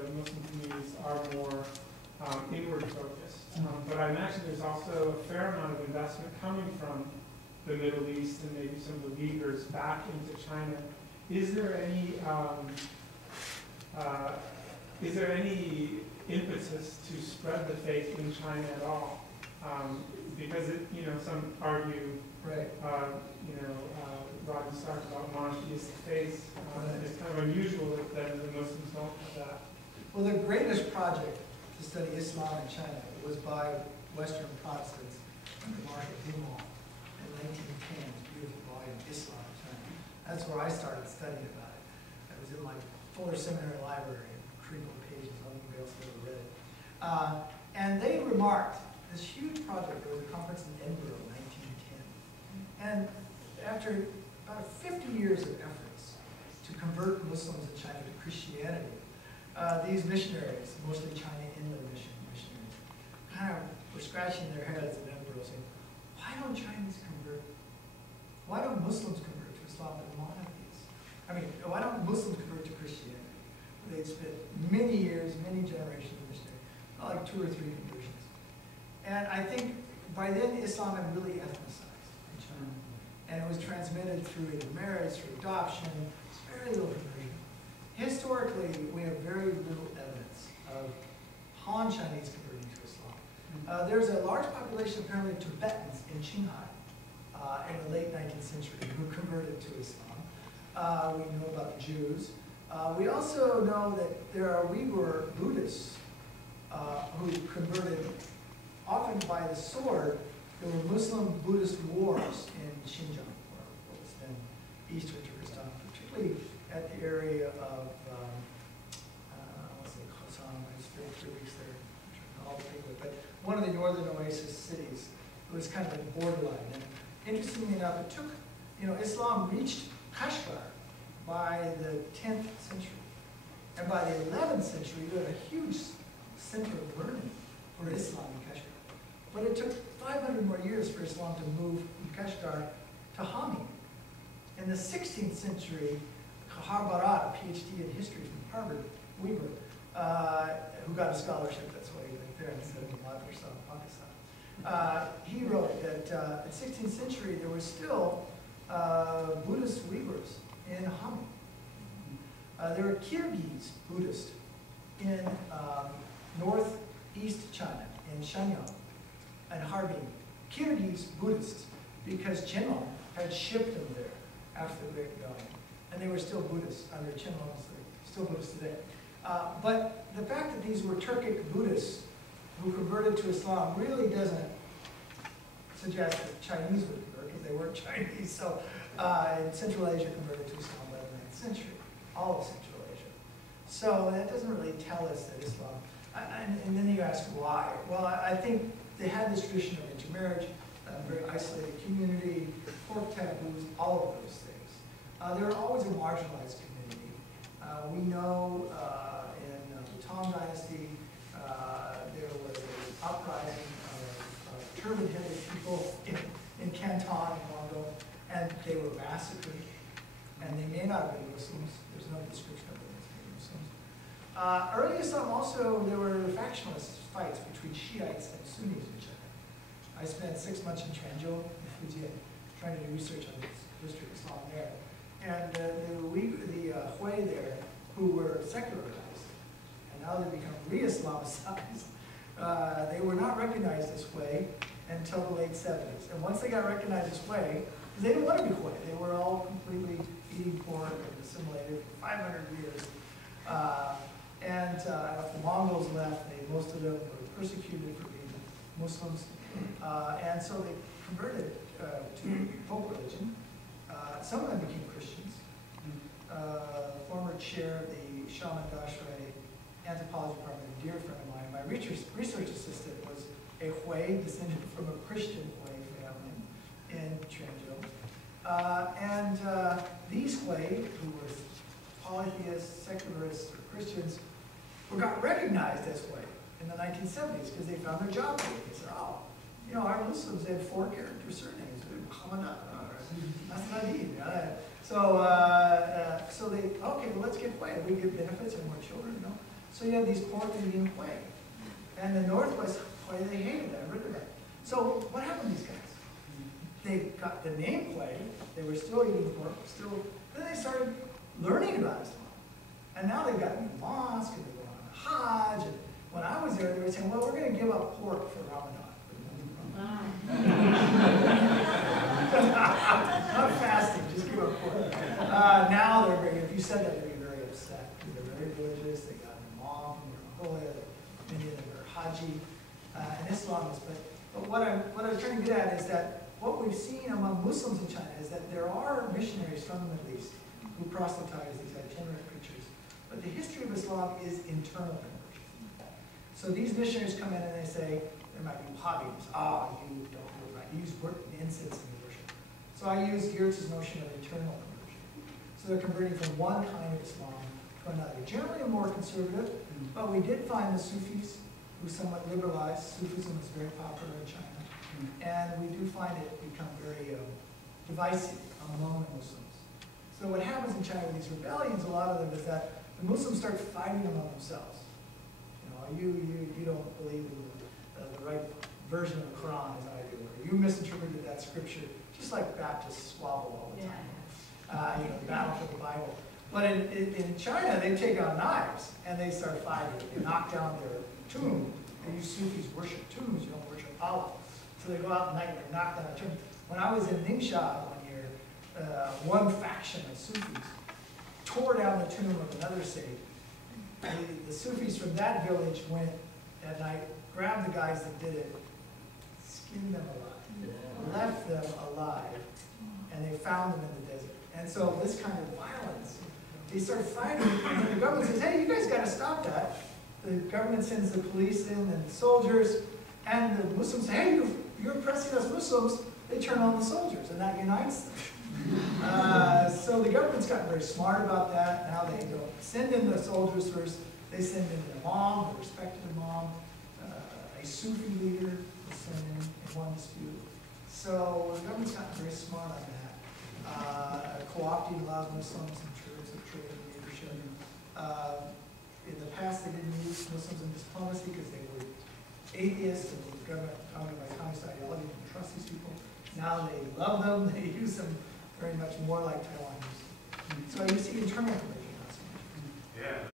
the Muslim communities are more inward focused. But I imagine there's also a fair amount of investment coming from the Middle East and maybe some of the Uyghurs back into China. Is there any impetus to spread the faith in China at all? Because some argue, right. Rodney talked about monotheistic faith. It's kind of unusual that the Muslims don't have that. Well, the greatest project to study Islam in China was by Western Protestants under Marshall Dimwall in 1910. Beautiful volume, Islam in China. That's where I started studying about it. I was in my Fuller Seminary library, crinkled pages. I don't think anybody else ever read it. And they remarked this huge project. There was a conference in Edinburgh in 1910, and after about 50 years of efforts to convert Muslims in China to Christianity, these missionaries, mostly China Inland missionaries, kind of were scratching their heads in Edinburgh saying, why don't Chinese convert? Why don't Muslims convert to Islam and monotheists? I mean, why don't Muslims convert to Christianity? They'd spent many years, many generations of missionary, not like 2 or 3 conversions. And I think by then Islam had really ethnicized in China. And it was transmitted through intermarriage, through adoption, very little conversion. Historically, we have very little evidence of Han Chinese converting to Islam. There's a large population apparently of Tibetans in Qinghai in the late 19th century who converted to Islam. We know about the Jews. We also know that there are Uyghur Buddhists who converted often by the sword. There were Muslim-Buddhist wars in Xinjiang, or what was then eastern Turkestan, particularly at the area of, let's say, Khorasan. I spent 3 weeks there, all the people, but one of the northern oasis cities. It was kind of like borderline. And interestingly enough, it took, Islam reached Kashgar by the 10th century. And by the 11th century, you had a huge center of learning for Islam in Kashgar. But it took 500 more years for Islam to move from Kashgar to Hami. In the 16th century, Kahar Barat, a PhD in history from Harvard, Uyghur, who got a scholarship, that's why he went there instead of in Madrasa, Pakistan. He wrote that in the 16th century there were still Buddhist Uyghurs in Hami. There were Kyrgyz Buddhists in northeast China, in Shenyang and Harbin. Kyrgyz Buddhists, because Chenlo had shipped them there after the Great Rebellion. And they were still Buddhists under Chenlo, still Buddhists today. But the fact that these were Turkic Buddhists who converted to Islam really doesn't suggest that Chinese would convert, because they weren't Chinese. So in Central Asia converted to Islam by the 9th century, all of Central Asia. So that doesn't really tell us that Islam, and then you ask why. Well, I think they had this tradition of intermarriage, a very isolated community, pork taboos, all of those things. They were always a marginalized community. We know in the Tang Dynasty, there was an uprising of turban-headed people in Canton, in Congo, and they were massacred. And they may not have been Muslims. There's no description of them as being Muslims. Early Islam also, there were factionalist fights between Shiites and Sunnis in China. I spent 6 months in Quanzhou, in Fujian, trying to do research on the history of Islam there. And the Hui there, who were secularized, and now they become re-Islamicized, they were not recognized this way until the late 70s. And once they got recognized this way, they didn't want to be Hui. They were all completely eating pork and assimilated for 500 years. After the Mongols left, most of them were persecuted for being Muslims. And so they converted to folk religion. Some of them became Christians. Former chair of the Shaman Dashray anthropology department, a dear friend of mine, my research assistant was a Hui, descended from a Christian Hui family in Quanzhou. These Hui, who were polytheists, secularists, or Christians, got recognized as Hui in the 1970s because they found their job. They said, oh, our Muslims had 4 character surnames. Muhammad, Nasrani. So they, okay, well, let's get Hui. We get benefits and more children, So So you have these pork Indian Hue. And the Northwest Hue, they hated that, rid of that. So what happened to these guys? They got the name Hue, they were still eating pork, then they started learning about Islam. And now they've got a new mosque, and they're going on a Hajj. And when I was there, they were saying, well, we're going to give up pork for Ramadan. Not fasting, just give up pork. Now they're very, if you said that, they'd be very upset. They're very religious, they got an imam from Mongolia, many of them are Haji, and Islam is, but what I'm trying to get at is that what we've seen among Muslims in China is that there are missionaries from the Middle East who proselytize these itinerant preachers. But the history of Islam is internal conversion. So these missionaries come in and they say, there might be Wahhabis, you don't do it right. You use incense in the worship. So I use Geertz's notion of internal conversion. So they're converting from one kind of Islam to another. Generally more conservative, but we did find the Sufis who somewhat liberalized. Sufism is very popular in China. And we do find it become very divisive among the Muslims. So what happens in China with these rebellions, a lot of them, is that the Muslims start fighting among themselves. You don't believe in the right version of the Quran as I do, or you misinterpreted that scripture, just like Baptists squabble all the time. Battle for the Bible. But in China, they take out knives and they start fighting. They knock down their tomb. You Sufis worship tombs, you don't worship Allah. So they go out at night and they knock down a tomb. When I was in Ningxia one year, one faction of Sufis tore down the tomb of another sage. The Sufis from that village went at night, grabbed the guys that did it, skinned them alive, left them alive, and they found them in the desert. And so this kind of violence, they start fighting, and then the government says, hey, you guys got to stop that. The government sends the police in and the soldiers, and the Muslims say, hey, you're oppressing us Muslims. They turn on the soldiers, and that unites them. So the government's gotten very smart about that. Now they don't send in the soldiers first. They send in the imam, the respected imam, a Sufi leader was sent in one dispute. So the government's gotten very smart on that. Co-opting a lot of Muslims in terms of trade and leadership. In the past, they didn't use Muslims in diplomacy because they were atheists and the government talking about communist ideology and trust these people. Now they love them, they use them very much more like Taiwan used. So you see internal conversion. Yeah.